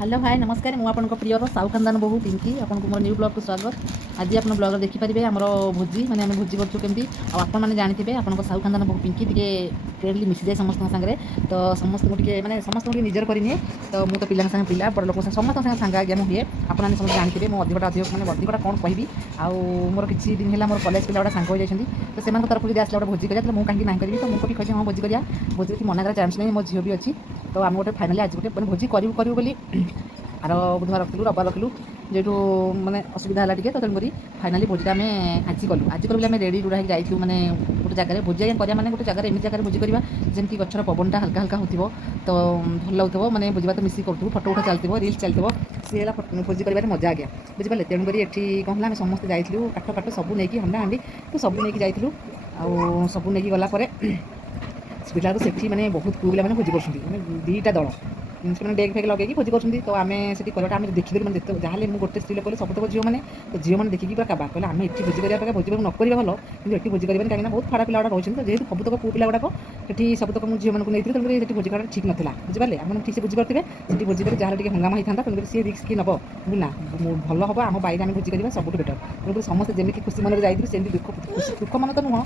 Hello hi नमस्कार मु आपन प्रियर साहू खानदान बहु पिंकी आपन मोर न्यू ब्लॉग को स्वागत। आज आप ब्लॉग देखिपारे आम भोजी मैंने आम भोजी करूँ केमती आपन मैंने जानते आपन साहू खानदान बहु पिंकी टे फ्रेंडली मिसी जाए समस्त सागर तो समस्त टे मैंने समस्त निजर करनी तो मुझे पिला सागे पिला बड़ लोक समस्त सांग आज्ञा मुझे आपने समस्त जानते मुझे अधिकटा मैंने अधिकटा कौन कहि आउ मोर किसी दिन है मोर कलेज पिला सांग हो जाती तो से तरफ जब आसला गोटे भोजी करा मुझे कहीं ना करी तो मुझे कही हाँ भोजी करा भोजी मना कर चान्स नहीं मो झील भी अच्छी तो आम गोटे फाइनाली आज गोटे भोजी करूँ बोली आर बुधवार रखिलु रविवार रखिलु जेठू मैंने असुविधा है टे तो तेणुक फाइनाली भोजीटा आज कलु आम रेडी रुड़ा जाइलु मैंने गोटे जगह भोजी आज्ञा करा मैंने गोटे जगह एमती जगह भोजी करवा जमी गचर पवनटा हल्का हल्का हो तो भल लगुव मैंने भोजी भात मिसिक करूँ फटो उठा चलती रिल्स चलती सी है भोजी कर मजा आज्ञा बुझिपारे तेणुक ये कौन है समस्त जाइलु काठ फाट सब नहीं हंडा हांडी तो सब नहीं जाइलु आउ सब नहीं गलापर पिला से मैंने बहुत पुओ पिला भोजी कर दीटा दल मैंने डेग फेग लगे भोजी कर तो आम से कलटा आम देखिए मैंने जहाँ मुझे गोटे स्त्री लोक सब तक झील मैंने तो झील मैंने देखिए पूरा काबा कहले आम ये भोजी करा भोजी न करा भल कि भोजी करें कहीं बहुत फाड़ा पिला रही तो जेहतु सब तक पुओ पिला गुड़ाक ये सब तक मुझे झील मानक नहीं तेणुक भोजी करा ठीक नाला बुझे आप ठीक से बुझी पारे से भोजी कर जहाँ टे हंगामा होता तेणुक सी रिस्क कि नब ना भल हम आम बाइक आम भोजी करा सब बेटर तेणुक समस्त जमी खुशी मन जाइए दुख दुख मन तो नुह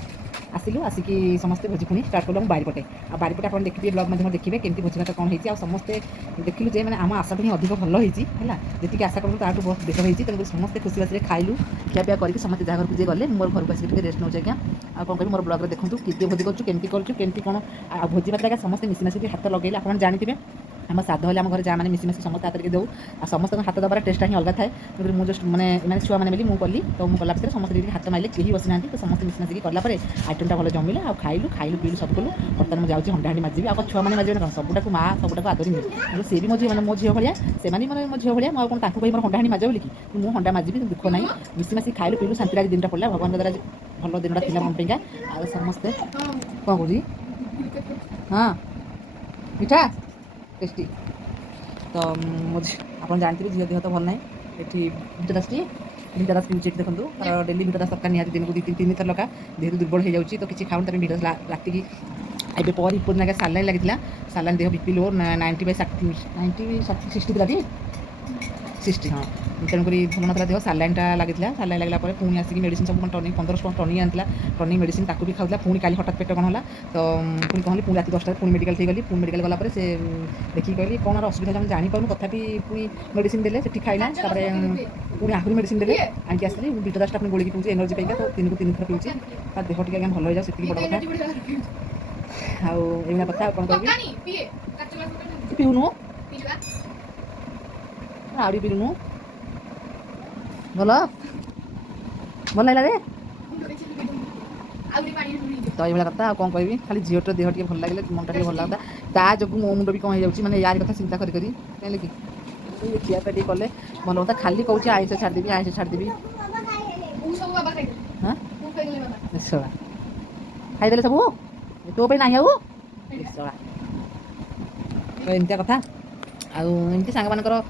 आसिलु आसिकी समस्ते भोजी पुणी स्टार्ट कलु बारिपटे आ बारिपटे आप देखिए ब्लॉग माध्यम देखिए केमती भोजी भात कौन होती समस्ते देखिलु जे मैंने आम आशा ही अधिक भल होती है जी आशा करूँ ताठू बहुत बेटर होती तेणुक समस्ते खुशी बासी खाइलु खियापिया करके समस्त जहाँ घर को गले मोर घर को आसिक रेस्ट नौ आज्ञा आ कौन कह मोर ब्लॉग देखूँ किए भोजी करूँ कौन भोजी भात आज्ञा समस्त मिसी मासिक हाथ लगे आप जानते आम साध हेल्ले आम घर जहाँ मैंने मिसी मिसी समस्त हाथ दे आ समस्त हाथ दबार टेस्ट ही अलग थाए मुझे जस्ट मैंने छुआ मैंने बोली मुझे कली तो मुझे कला समस्त हाथ मारे कहीं बसी ना तो समस्त मिसी मासिक कलापर आइटमटा भल जमिला आ खाइलु खाइलु पीलु सब कलु बर्तमान मुझे जाऊँगी हंडा हांडी माजिबी आ छुआ मैंने माजिबे सबुटा माँ सबुटा आदरी नहीं सी भी मो झी मो झी भाया से मैंने मो झी भाया मुझे कौन ताकू मोर हंडा हांडी माजे बोलिकी मुझे हंडा माजिबी दुख ना मिसी मासिक खाइलु पीलु शांति आज दिनटा पड़ा भगवान द्वारा भल दिनटा थी मन पाइका आ समस्ते कौन कौन हाँ मिठा टेस्टी तो मुझे आप जानते झील देह तो भल ना ये भिटादास पीछे देखो तार डेली भिटादास दरकार निहाती दिन को 2-3 थर लगा देह दुर्बल हो जाऊँगी तो किसी खाऊन भिटादास राति की एवं पर पूर्ण जगह सालाइन लगी सालाइन देह बीपी लो 90/60 60 हाँ तेणुक भल ना देह सालाइनटा लगी सालाइन लगे पुणी आसिक मेडिसिन सब टनिक 1500 टनिक आनी टनिक मेडिसिन ताकू भी खाऊला पुणी काली हठात पेट कौन है तो पुणी कहली पुणी रात 10 पुणी मेडिकल थी गली पुणी मेडिकल गलापर से देखिए कहली कौन असुविधा जब जापर तथापि पुणी मेडिसिन देले से खाइला पुणी आहरी मेडिसिन देले आनिक आसली भिटादासटा पुणी गोलिक पीछे एनर्जी पाइका तो 3 थर पीछे तार देह टे भल हो जाए से बड़ कथा आईना कथा कौन कह पीऊनु आड़ी पीलुनु भल भल लगे रे तो ये कथा कौन कह खाली झीटर देह टे भल लगे मनटा भल लगता ता जो मो मुंड भी कौन हो जाए यार कथा चिंता करी कहीं कि खियापा टे कले भल होता खाली कौच आइस छाड़देवी हाँ खाईदे सब तो ना आउ एमती कथा आमती सांग मानकर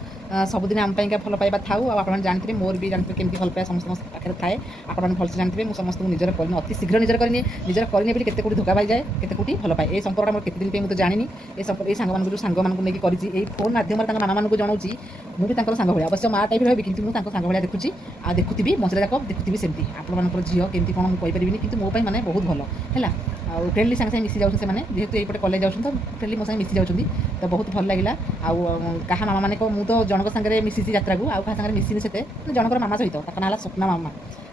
सबुदिन आम पाइका भल पाइबा थाऊ आप जानते मोर भी जानते केमती भल पाए समस्त पाखे थाए आपने भलसे जानते मुझे समस्त निजर करनी अति शीघ्र निजर करनी निजर करनी बोली केते धोखा पाई जाए केते कोटी भल पाए ये संपर्क मोर केते दिन पे मुझे जानी ये संपर्क ये सांग जो सांग मानक नहीं करी फोन माध्यम मामा मानक जनाऊँगी मुझे भाई अवश्य माँ टाइप रही कि मुझे सांग भाया देखुची आ देखुवी मझे जाक देखुवी सेमती आपण झील केमती कौन मुझे कहीपरि कि मोपाई मैंने बहुत भल है आउ फ्रेंडली सागे मिसी जाऊँ से जेहतु ये कलेज जाऊँ तो फ्रेंडली मो सागे मिसी जाऊँ तो बहुत भल लगे क्या मामा मैंने मुझे जनक सागे मिसी यात्रा को आउ क्या सागे मिसी से जनकर मामा सहित ना स्वप्ना मामा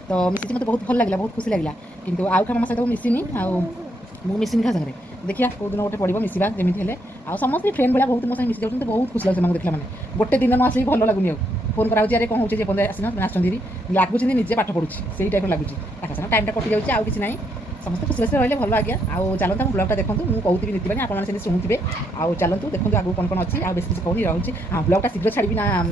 तो मिसी मत बहुत भल लगे बहुत खुशी लगे कि आउ क्या मामा सहित मिसिनी आउ मिसिनी क्या सागे देखिए कौ दिन गोटे पड़ो मिसवा जमी है आ समस्त फ्रेंड भाया बहुत मो सागे मिसी जाऊँ बहुत खुशी लगे देखला मैंने गोटे दिन न आसिक भल लगुनि फोन कराऊँ अरे कौन हो आसना आसुँच लगुच निजे पाठ पढ़ुची से टाइप लगुच टाइमटा कटि जाऊँगी आउ कि ना समस्त खुशी खुशी रही भल आज्ञा आउ चलता ब्लॉगटा देखो मुझे कहती नीति आपने शुणुवे आउ चलतु देखो आगे कौन कौन अच्छी आ बेस किसी कहनी रही हाँ ब्लॉगटा शीघ्र छाड़ी ना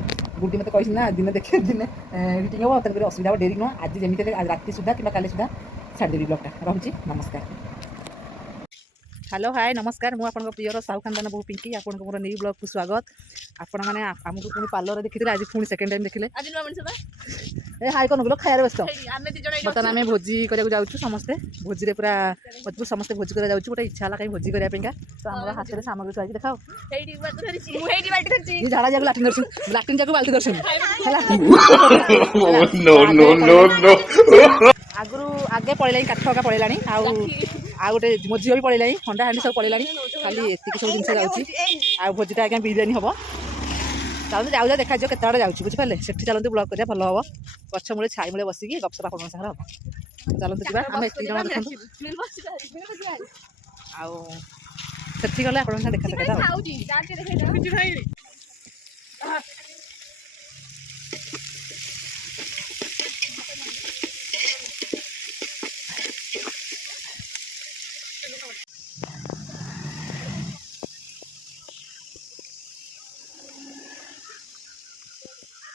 गुटी मत कही ना दिन देखिए दिन एडिटिंग हम तेनाली असुविधा डेरी नुह आज जमी राति सुधा कि काली सुधा छाड़देवी ब्लॉगटा रही नमस्कार। हेलो हाय नमस्कार मु आपन प्रियर साहू खानदान बहु पिंकी आपन को मोर न्यू ब्लॉग को स्वागत आपण माने हमको पुणी पार्लर देखिले आज पुणी सेकंड टाइम देखिले आज नुआ मनिस बा ए हाय कोन गुलो खायार व्यस्त आमे दी जण बतन आमे भोजी करया जाउछु समस्ते भोजी रे पूरा मजबूत समस्ते भोजी करया जाउछु गोटे इच्छा हला कहीं भोजी करया पेंका तो हमरा हाथ रे सामग्री छाई देखाओ हेडी बात धरिछि मु हेडी बाल्टी धरिछि ये झाड़ा जाको लाटिन जाको बाल्टी दर्शन हला no. आगु आगे पड़ेला काठ का पड़ेलानी आ गोटे मो झील भी पड़ेला हंडा हांडी सब पड़ेलानी खाली एतिक सब जिन जाऊँगी आ भोजीटा आज्ञा बिरियानी हम चलते जाऊ देखा जो केत आड़े जाऊँ बुझिपारे से चलते ब्लॉग करा भल हम गछ मूले छाई मूले बसिक गपसप आप सागर हम चलते जा आम एत जन देखते आठी गले आप देखा देखा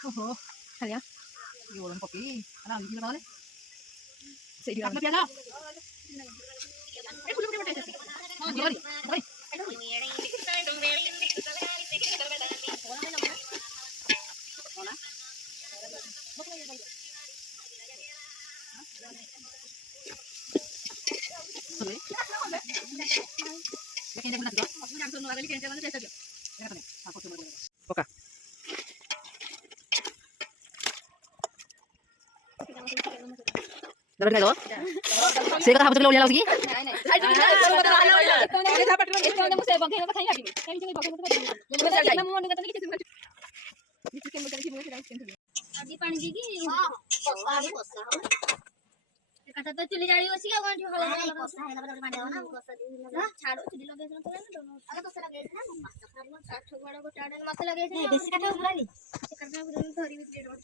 ओहो खालिया ये ओरन पकी ana ini mana saya bilang apa ya eh belum dapat tes mari mari Oka. Dapat enggak, saya kata betul lagi. कथा तो चुली जाली बसी का कोन हला हला कोसा है ना माने हो ना कोसा दे छाड़ो चुली लगे तो दोनों अरे कोसा लगे ना मस्त कर साठ बड़ा गोटाड़े मस्त लगे है बेसी काटा बुलाली काटा बुलाली धरी भी रोड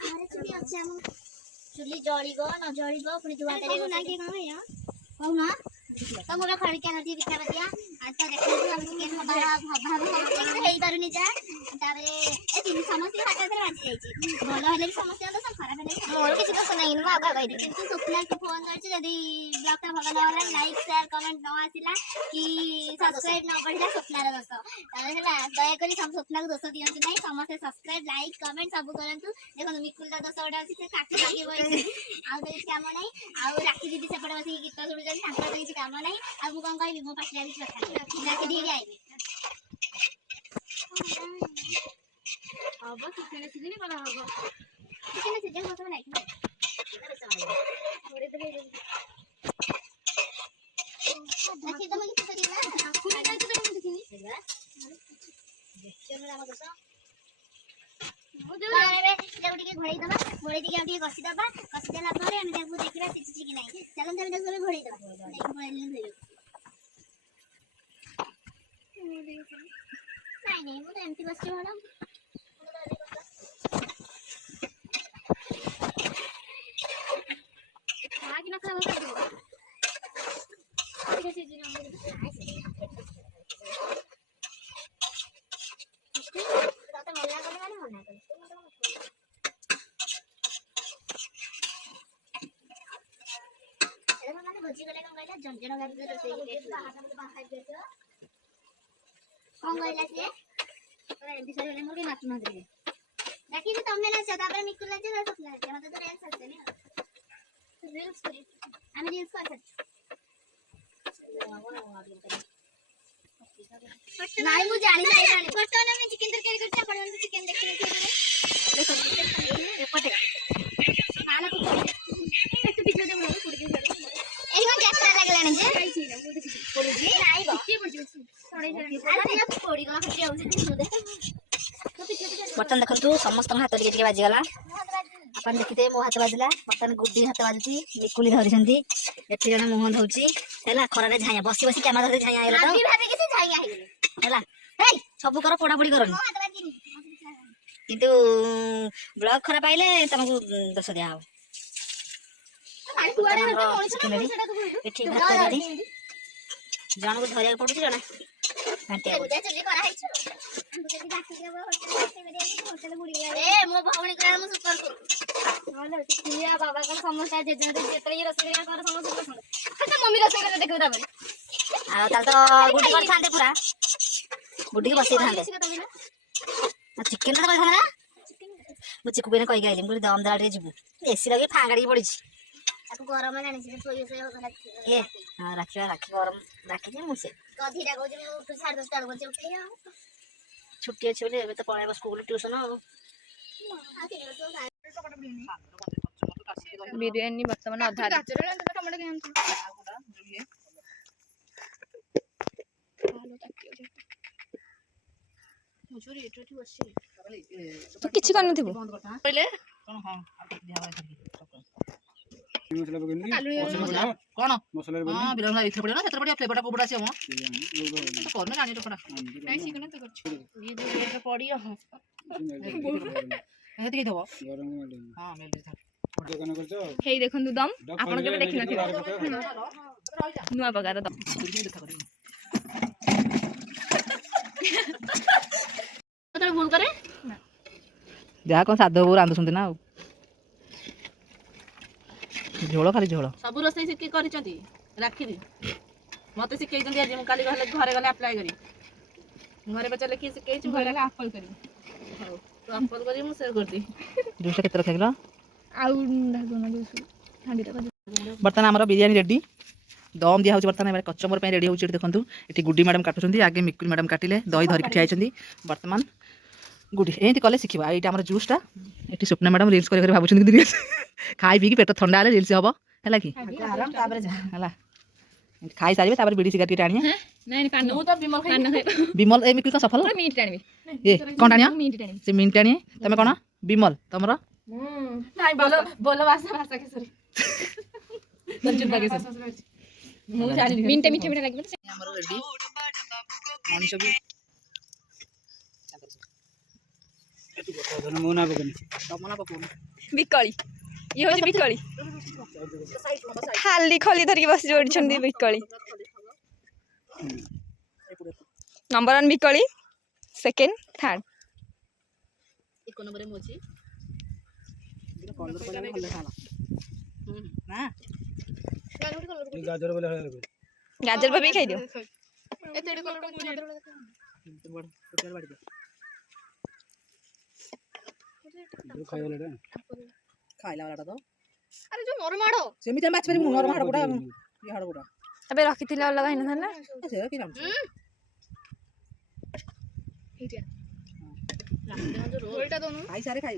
घरे चुली अछि हम चुली जळी गो न जळी गो पुनी जुआ तेरे ना के कहां या कहू ना तो मोला खड़ी के नदी बिछा दिया आ तो देखो हम के भाव हेई करूनी जा तारे ए तीन समस्या हाथ में बाजी जाई भलो हेले समस्या तो सब खराब हेले मोर किछ तो सुनाई न आगा कहि दे तू स्वप्ना के फोन करछि यदि ब्लॉग ता भलो ना वाला लाइक शेयर कमेंट न आसिला कि सब्सक्राइब न बढ़िला स्वप्ना रे दोस्त तारे हला दया करी सब स्वप्ना को दोस्त दियंतु नै समस्त सब्सक्राइब लाइक कमेंट सब करंतु देखो मिकुल दा दोस्त ओडा अछि से काठी लागे बइ आ तो इस काम नै आ राखी दीदी सेपड़ बसी गीत सुनु जन तांका तो किछ काम नै आ मु कोन कहबी मो पाछला भी रखा राखी दीदी आइबे अब कितने सीजन करा होगा कितने सीजन होता है ना थोड़े तो देखिए तो मैं किस तरह ना खुद का तो मैं देखी चलो रामा दोस्त अरे जब टिके घोड़े दबा घोड़े दिके अब टिके कसी देला परे हम देखबो देखिबा सिची कि नहीं चलन चल देखबो घोड़े दबा नहीं घोड़े लेन देबो नहीं वो तो एमटी बस जो ना आज ना खावा कर दो कैसे जी ना तो मोला करने वाले होना है अरे मैंने भोजी गले कम गइला जंजन गाड़ी दे रोसे हाथ में बाहर दे दो कौन गइला से अरे एमपी सर मोर के नाच ना दे देखि तो तुमने ना सदा पर मिकुल ना चला सकला है मतलब तो रेल सकते नहीं रील्स करी हमें रील्स कर सकते नहीं मुझे जानी चाहिए फोटो ना मैं चिकन तरकारी करते अपन तो चिकन देखने के लिए एपटे खाना को एक पीछे दे बोलो फुड़ के एही को कैसा लागला ने जे पड़ी जी नहीं बा के पड़ी थोड़े अरे ये पड़ी गला फटे आउछ बर्तन देखु समस्त हाथ टिके टिके बाजी गला अपन देखिते मो हाथ बाजिला बर्तन गुड्डी हाथ बाजी मिकुली धरिसंती एठी जने मुह धौची हैला खरारे झाया बसी बसी कैमरा धरि झाया आइला तो अभी भाबी के से झाया आइले हैला हे सब कर पोड़ा पोड़ी करनी किंतु ब्लॉग खराब आइले तुमको दोष दिया हो एठी भात रेडी जन को धरिया पडुची जना घाटिया बुझा चली करा हैछु बुझा बाकी के होटल बुड़ी ए मो भावनी करा मो सुपर को हालो किया बाबा का समोसा जे जे जेतरे रसगुल्ला कर समोसा पसंद खत्म मम्मी रसगुल्ला देखो दाबे ଆଉ ତାହେଲେ ତ ଗୁଡି କରିଥାନ୍ତେ ପୁରା ଗୁଡିକି ବସେଇଥାନ୍ତେ ଚିକେନ ତ କରିଥାନ୍ତେ ନା ମୁଁ ଚିକୁ ବିନା କହିକି ଆଇଲି ମୁଁ କହିଲି ଦମ ଦା ଟିକେ ଯିବୁ ଏସି ଲଗେଇ ଫାଁ କାଢିକି ପଡିଛି ତାକୁ ଗରମ ଜାଣିଛି ଏ ହଁ ରାଖିବା ରାକ୍ଷୀ ଗରମ ରାଖିଛି ମୁଁ ସେ ଅଧିକା କହୁଛି ମୁଁ ଉଠୁ 10:30 ବେଳକୁ ଉଠେଇ ଆଉ ଛୁଟି ଅଛି ବୋଲି ଏବେ ତ ପଳେଇବ ସ୍କୁଲ ଟ୍ୟୁସନ ଆଉ ବିରିୟାନୀ ବର୍ତ୍ତମାନ ଅଧା ତୁ କିଛି କରିନଥିବୁ କହିଲେ କଣ ମସଲା ବିରଙ୍ଗା ଏଇଥିରେ ପଡିବ ନା ସେଥିରେ ପଡିବ ଫ୍ଲେଭରଟା କୋଉଟା ଆସିବ କରନେ ଜାଣି ଟୋକଡ଼ା ନାଇଁ ଶିଖୁନ ତୁ କରୁଛୁ ଇଏ ଯୋଉ ରେଟରେ ପଡିବ ହେତି ହେଇଥିବ ହଁ ମେଲ ହେଇ ଦେଖନ୍ତୁ ଦମ ଆପଣ କେବେ ଦେଖିନଥିବେ ନୂଆ ପ୍ରକାର ଦମ ଭୁଲ କରେ ଯାହା କଣ ସାଧ ବୋଉ ରାନ୍ଧୁଛନ୍ତି ନା ଆଉ ଝୋଳ ଖାଲି ଝୋଳ ସବୁ ରୋଷେଇ ଶିଖି କରିଛନ୍ତି ରାଖିବି ମତେ ଶିଖେଇଛନ୍ତି ଆଜି ମୁଁ କାଲି ଗଲେ ଘରେ ଗଲେ ଆପ୍ଲାଏ କରି ଘରେ ପଚାରିଲେ କିଏ ଶିଖେଇଛୁ ଘରେ ଗଲେ ଆପଲ କରିବି ହଉ ତୁ ଆପଲ କରିବି ମୁଁ ସେୟାର କରିଦେବି ଜୁସଟା କେତେ ରଖିଲ ଆଉ ବର୍ତ୍ତମାନ ଆମର ବିରିୟାନୀ ରେଡି ଦମ ଦିଆ ହେଉଛି ବର୍ତ୍ତମାନ ଏবারে କଚମ୍ବର ପାଇଁ ରେଡି ହେଉଛି ଏଠି ଦେଖନ୍ତୁ ଏଠି ଗୁଡି ମ୍ୟାଡାମ କାଟୁଛନ୍ତି ଆଗେ ମିକୁଲ ମ୍ୟାଡାମ କାଟିଲେ ଦହି ଧରିକି ଠିଆ ହେଇଛନ୍ତି ବର୍ତ୍ତମାନ ଗୁଡି ଏମିତି କଲେ ଶିଖିବା ଏଇଟା ଆମର ଜୁସଟା ଏଠି ସ୍ୱପ୍ନା ମ୍ୟାଡାମ ରିଲ୍ସ କରି ଭାବୁଛନ୍ତି ରିଲ୍ସ ଖାଇ ପିଇକି ପେଟ ଥଣ୍ଡା ହେଲେ ରିଲ୍ସ ହବ ହେଲା କି ହେଲା ଖାଇ ସାରିବେ ତାପରେ ବିଡି ସିଗାରେଟ ଟିକେ ଆଣିବେ ବିମଲ ଏ ମିକୁଲ ସଫଲ ଏ କ'ଣ ଟାଣିବ ସେ ମିଣ୍ଟ ଆଣିବେ ତମେ କ'ଣ ବିମଲ ତମର ମିଣ୍ଟେ ମିଠା ମିଠା ଲାଗିବ ଆମର ରେଡି ମଣିଷ ବି ବିକଳି ଇଏ ହଉଛି ବିକଳି ଖାଲି ଖଲି ଧରିକି ବସି ଯୋଡ଼ିଛନ୍ତି ବିକଳି ନମ୍ବର 1 ବିକଳି ସେକେଣ୍ଡ ଥାର୍ଡ ଏକ ନମ୍ବରରେ ମୁଁ ଅଛି ଗାଜର ଭାବି ଖାଇଦିଅ ଖାଇଲା ବେଳାଟା ତ ଆରେ ଯୋଉ ନରମ ହାଡ ସେମିତି ଆମେ ବାଛିପାରିବୁ ନରମ ହାଡ ଗୁଡ଼ା ଇଏ ହାଡ ଗୁଡ଼ା ଏବେ ରଖିଥିଲେ ଅଲଗା ହେଇନଥାନ୍ତା ସେଇଟା କି ଜାଣୁଛୁ ଖାଇସାରେ ଖାଇ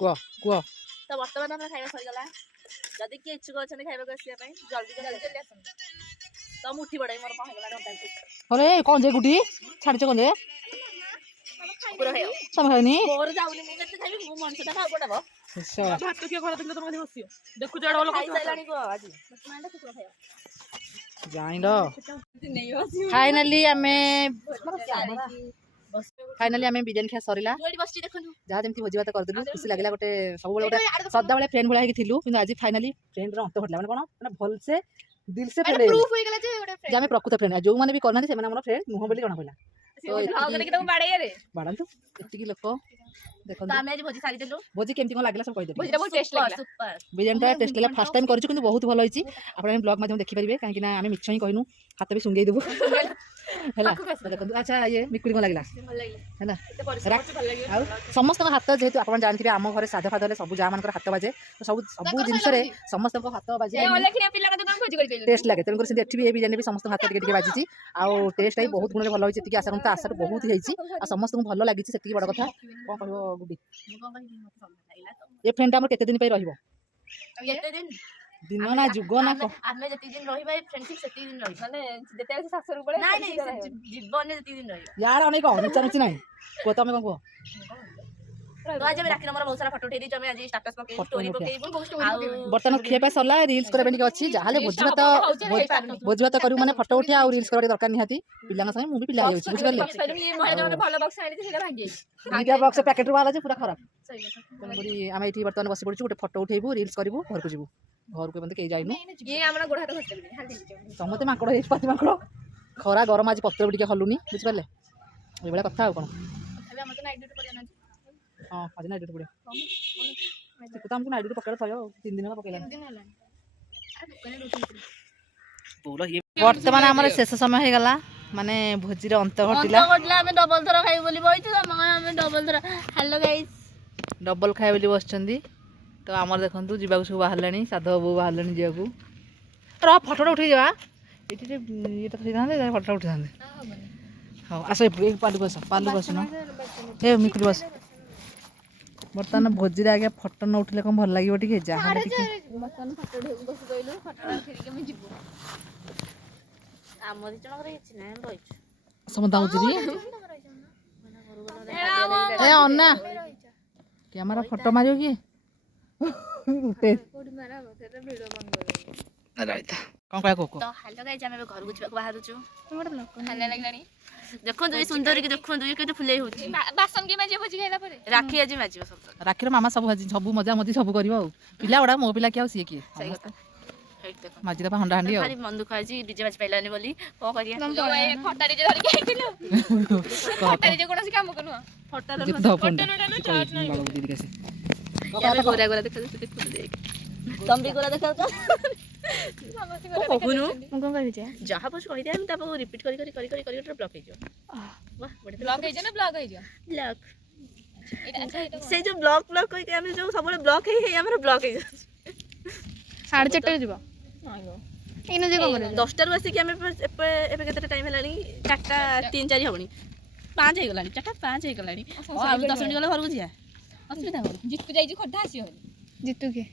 କୁହ କୁହ ତ ବର୍ତ୍ତମାନ ଆମର ଖାଇବା ସରିଗଲା ଯଦି କିଏ ଇଚ୍ଛୁକ ଅଛନ୍ତି ଖାଇବାକୁ ଆସିବା ପାଇଁ ଜଲ୍ଦି ଜଲ୍ଦି ଆସନ୍ତୁ ତ ମୁଁ ଉଠି ପଡ଼େ ମୋର କ'ଣ ହେଇଗଲା ଘଣ୍ଟାକୁ ଆରେ କ'ଣ ଯେ ଗୁଟି ଛାଡ଼ିଛ କ'ଣ ଯେ ତମେ ଖାଇନି ମୋର ଯାଉନି ମୁଁ କେତେ ଖାଇବି ମୁଁ ମଣିଷଟା ଖାଉ ପଡ଼ବ ଭାତ କିଏ ଘର ଥିଲେ ତମେ ହସିବ ଦେଖୁଛ ଖାଇସାରିଲାଣି ଆଜି ଜାଣିଲ ଫାଇନାଲି ଆମେ फाइनाली आम बिरियानी खा सरिला बस देखନ୍ତୁ जहाँ जमी भोजी भात करदेलु खुशी लगे गोटे सब गोटे सदा बेले फ्रेंड भाई थिलु कि आज फाइनाली फ्रेंड अंत घटला मैंने कौन मैंने भलसे दिल से फ्रेंड प्रूफ हो गेला जे गोटे जे आम प्रकृत फ्रेंड जो मैंने भी करना से फ्रेंड नुह बोली जଣା पड़ा बाड़ातु एतिकी लोक देखो ଆମେ ଆଜି ଭୋଜି ସାରି ଦେଲୁ भोजी केमती कौन लगला सब कहि देबे ଭୋଜିଟା ବହୁତ ଟେଷ୍ଟ ଲାଗିଲା ସୁପର बिरियानी टेस्ट लगा फर्स्ट टाइम करूँ बहुत भल होई आपन ब्लॉग माध्यम देखि परिबे काहे कि ना आमे मिछ ही कहनु हाथ भी सुंगेई देबु हैला देखो अच्छा ये मिकुड़ी को लागला ଭଲ ଲାଗିଲା हैला ଏତେ ପରିଶ୍ରମ କରୁଛୁ ଭଲ ଲାଗିଲା आ समस्त हाथ जेहेतु आप जानते आम घर साधा फाधा सब जा मान हाथ बाजे तो सब जिनस समस्त हाथ बाजे ଅଲେଖିଆ ପିଲାଙ୍କ ଦୋକାନ ଭୋଜି କରି ଦେଲୁ टेस्ट लगे तेणुकर से भी बिरियानी भी समस्त हाथ टिके बाजी आउ टेस्ट भी बहुत गुण भल होती आशा करता आशा बहुत ही समस्त भल लगी से बड़ कथा कौन कह गुडी ମୁଁ କଣ କହିବି ମତେ ସବୁ ଭଲ ଲାଗିଲା ये फ्रेंड आम केते दिन रहिबो କେତେ ଦିନ दिन ना जुग ना ଆମେ ଯେତିକି ଦିନ ରହିବା ଏ ଫ୍ରେଣ୍ଡସିପ ସେତିକି ଦିନ ରହିବା ମାନେ ଯେତେବେଳେ ଶାଶୁରୁ ପଳେଇ ନାଇଁ ନାଇଁ ଜୀବନରେ ଯେତିକି ଦିନ ରହିବା यार अनेक नुचा नुची ना कह तुम कौन कह ତ ଆଜି ଆମେ ରାକ୍ଷୀ ନମ୍ବର ବହୁତ ସାରା ଫଟୋ ଉଠେଇ ଦେଇଛୁ ଆମେ ଆଜି ଷ୍ଟାଟସ୍ ପକେଇବୁ ଷ୍ଟୋରି ପକେଇବୁ ଆଉ बर्तमान खिया सरला रिल्स करबे निके अछि जाहाले भोज भात करू माने फोटो उठिया और रिल्स करबे दरकार निहाती पिलांग संगे मु भी पिला जाउछि बुझ परले ये महिला जने ଭଲ ବକ୍ସ ଆଣିଛି ସେଇଟା ଭାଙ୍ଗି ଯାଇଛି मीडिया बॉक्स पैकेट वाला जे पूरा खराब सही କଥା तेणुकरी आम ये बर्तमान बस पड़ू गोटे फोटो उठेबू रिल्स करूँ घर को जीवु घर को कहीं जाइनु ये हमरा गोड़ हाथ घसले हाल दिली समते माकड़ हे पाती माकड़ खरा गरम आज पत्र टिके हलुनी बुझ परले ए बेला कथा कौन अबे हम तो नाइट ड्यूटी पर जाना हां आज नाइट ड्यूटी पड़े तो हमको नाइट ड्यूटी पकड़ थयो 3 दिन पकैला दिन होला अरे दुकान रोटी बोला ये वर्तमान हमर शेष समय हे गला माने भोजी रे अंत घटिला घटला हमें डबल थरा खाइ बोली बइतु हमें डबल थरा हेलो गाइस डबल खाए बोली बसचंदी तो आमर देखंतु जीवा सब बाहरलानी साधव बो बाहरलानी जीवा रा फोटो उठै जावा एठी ये तो खाइदांदे फोटो उठै दांदे हां आसे एक पालू बस ना ए मिकुल बस बर्तमान भोजी रे आगे फोटो न उठले कम भल लागियो टिके जहां बर्तमान फोटो ढेउ बस गइलु फोटो फेरि के मैं जिबो आमो दिचन करे किछ नै बइछ समदा उजरी ए अन्ना कैमरा फोटो मारियो की उठे कोडी मारा होते वीडियो बंद कर राइता कौन कह कोको तो हेलो गाइस हम घर को जिबा बाहर छु मोर ब्लॉग खाने लागलानी देखो जो सुंदर के देखो जो केते फुलै होती बासन के माजी भोजी खाइला परे राखी आज माजिबो सब राखीर मामा सब सब मजा मजी सब करिवो पिला बडा मो पिला क्या सी की सही କଥା हेट देखो माजी दबा हंडा हंडी भारी मन दुख आजी डीजे बाज पाइलानी बोली को करिया फटा डीजे धरि के आइथिलो फटा डीजे कोनसी काम कनु फटा फोटो दीदी कैसे गोरा गोरा देखो देख तुम भी गोरा देखो कोहुनु मु कोन कहबी जे जहा बस कहि दे हम तापो रिपीट करी ब्लॉक हे जो वाह बड़े ब्लॉग हे जे ना ब्लॉग हे जे ब्लॉक से जो ब्लॉक कहि के हम जो सब ब्लॉक हे हमर ब्लॉक हे 4:30 रे जीवा इनो जे कोन 10 टा बसी के हम एबे केते टाइम हेलानी 4टा 3 4 होबनी 5 हे गलानी 4टा 5 हे गलानी हम 10 मिनिट गले घर को जिया असुविधा हो जितु जाई जे खड्डा आसी हो जितु के